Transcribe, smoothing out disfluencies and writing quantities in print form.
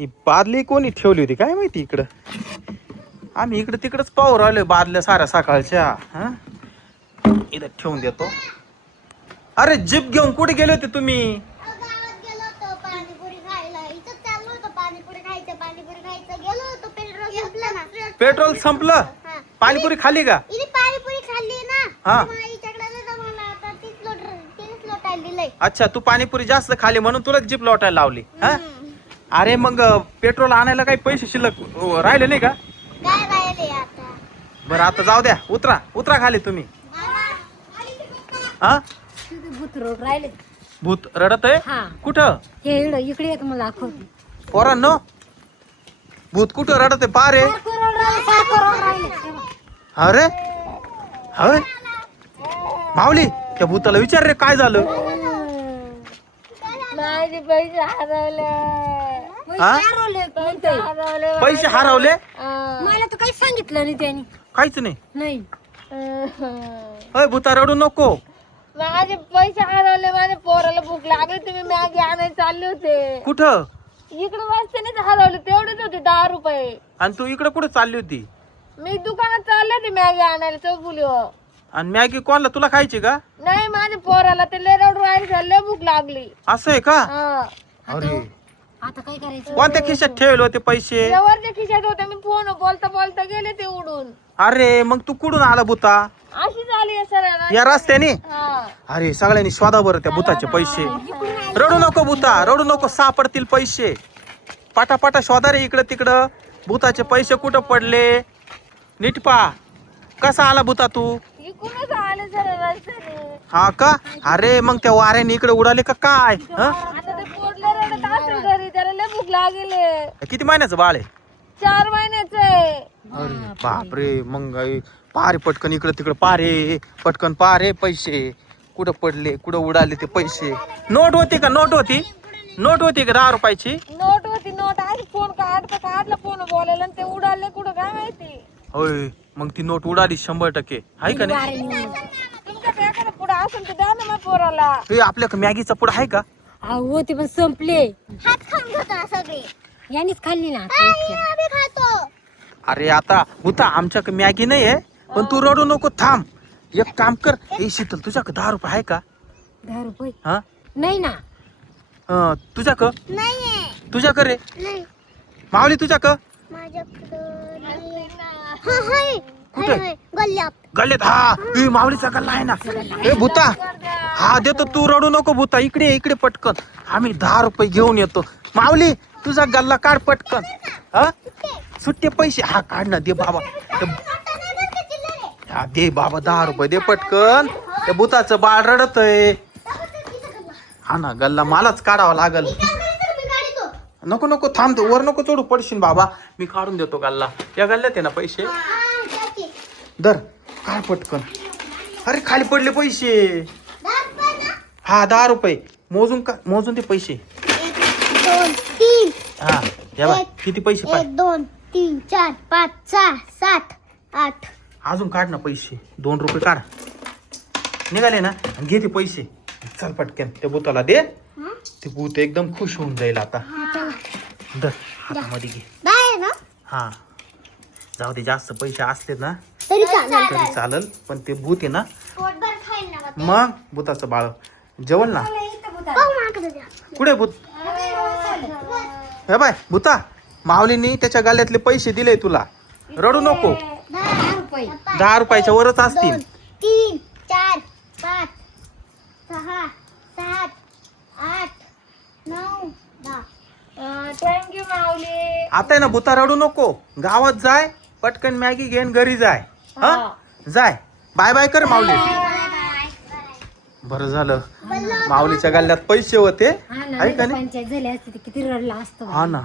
ही बादली कोणी ठेवली होती काय माहिती इकडं. आम्ही इकडं तिकडंच पाहू राहिलोय बादल्या साऱ्या सकाळच्या. हा इथं ठेवून देतो. अरे जीप घेऊन कुठे गेले होते तुम्ही? गावात गेलो होतो पाणीपुरी खायला. इथं चाललो होतो पाणीपुरी खायचं गेलो होतो. पेट्रोल संपलं ना. पेट्रोल संपलं? हा. पाणीपुरी खाल्ली का? इथे पाणीपुरी खाल्ली ना. हा. मग हिच्याकडे जातो मला आता 30 लोटायला दिलंय. अच्छा तू पाणीपुरी जास्त खाली म्हणून तुला जीप लोटायला लावली. हा अरे मग पेट्रोल आणायला काही पैसे शिल्लक राहिले नाही का? काय राहिले आता? बरं आता जाऊ द्या. उतरा उतरा खाली तुम्ही. हा भूत रोड राहिले. भूत रडत आहे? हा. कुठं? हे इकडे येत मला दाखवते. पोरांनो भूत कुठं रडत आहे? पारे. अरे अरे माऊली त्या भूताला विचार रे काय झालं? माझे पैसे हरवले. हा? पैसे हरवले? मला तर काही सांगितलं नाही त्यांनी. काहीच नाही. नाही. अय भूता रडू नको. माझे पैसे हरवले. माझ्या पोराला भूक लागली. तुम्ही मॅगी आणायला चालले होते. कुठं? इकडे रस्त्यानेच हरवले. तेवढेच होते 10 रुपये. आणि तू इकडे कुठे चालली होती? मी दुकानात चालले होते मॅगी आणायला चौफुलीवर. आणि मॅगी कोणला तुला खायची का? नाही माझ्या पोराला ते लय रडू राहिले. लय भूक लागली. असं आहे का? हा. अरे आता काय करायचं? कोणत्या खिशात ठेवले होते पैसे? एवढच्या खिशात होते. मी फोन बोलता बोलता गेले ते उडून. अरे मग तू कुठून आला भूता? अशी झाली सर. या रस्त्याने? हा. अरे सगळ्यांनी शोधा बरं त्या भूताचे पैसे. रडू नको भूता रडू नको. सापडतील पैसे. पाटापाटा शोधा रे इकडं तिकडं. भूताचे पैसे कुठं पडले नीट पा. कसा आला भूता तू? इकडूनच आले सर रस्त्याने. हा का? अरे मग त्या वाऱ्याने इकडे उडाले का काय? हं? आता ते पोटले रडत असेल घरी. त्याला लय भूक लागेल. किती महिन्याचं बाळ आहे? 4 महिन्याचे. अरे बापरे. मग पारे पटकन इकडं तिकडं पारे पटकन पारे. पैसे कुठं पडले कुठं उडाले ते पैसे? नोट होती का? नोट होती? नोट होती का 10 रुपयाची? नोट होती. नोट आहे. फोन काढला फोन बोलायला आणि ते उडाले कुठं काय माहिती. होय मग ती नोट उडाली 100% आहे का नाही? तुमच्याकडे एखादा पुढं असेल तर द्या ना मग पोराला. हे आपल्या मॅगीचा पुढं आहे का? अहो ते पण संपले. हात खाऊन घेतो ना सगळे. यांनीच खाल्ली ना. आम्ही खातो. अरे आता भूता आमच्याकडे मॅगी नाही आहे. पण तू रडू नको थांब. एक काम कर. ए शीतल तुझ्याकडे 10 रुपये आहे का? 10 रुपये हा नाही ना. तुझ्याकडं? नाहीये. तुझ्याकडे? नाही. माऊली तुझ्याकडं? माझ्याकडं नाही. हा हाय. कुठे? हाय गल्ल्यात. गल्लेत? हा माऊलीचा गल्ला आहे ना. ए भूता हा देतो. तू रडू नको भूता. इकडे इकडे पटकन. आम्ही 10 रुपये घेऊन येतो. माऊली तुझा गल्ला काढ पटकन. हा सुट्टे पैसे. हा काढ ना. दे बाबा. हा दे बाबा 10 रुपये दे पटकन. त्या भूताचं बाळ रडत आहे. हा ना गल्ला मलाच काढावा लागल. नको नको थांब. वर नको चढू पडशील बाबा. मी काढून देतो गल्ला. या गल्ल्यात आहे ना पैसे? दर काढ पटकन. अरे खाली पडले पैसे. हा 10 रुपये मोजून ते पैसे. 1 2 3. हा या बा किती पैसे 1 2 3 4 5 6 7 8. अजून काढ ना पैसे. 2 रुपये काढ. निघाले ना? आणि घे ते पैसे. चल पटकन त्या भूताला दे. ते भूत एकदम खुश होऊन जाईल आता. दर हातामध्ये घे. बाय ना. हा जाऊ दे. जास्त पैसे असले ना तरी चालेल. तरी चालेल. पण ते भूत आहे ना पोटभर खाईल ना मग. मग भूताचं बाळ जेवण ना. पाहू माझ्याकडे द्या. कुठे भूत? हे बाय भूता माऊलीनी त्याच्या गाल्यातले पैसे दिले तुला. रडू नको. 10 रुपये. 10 रुपयाच्या वरच असतील. 2 3 4 5 6 7 8 9 10. थँक्यू माऊली. आता आहे ना भूता रडू नको. गावात जाय पटकन मॅगी घेऊन घरी जाय. हा जाय. बाय बाय कर माऊली. बरं झालं माऊलीच्या गल्ल्यात पैसे होते. हा ना. आहे का नाही? पंचायत झाली असती किती रडला असतो. हा ना.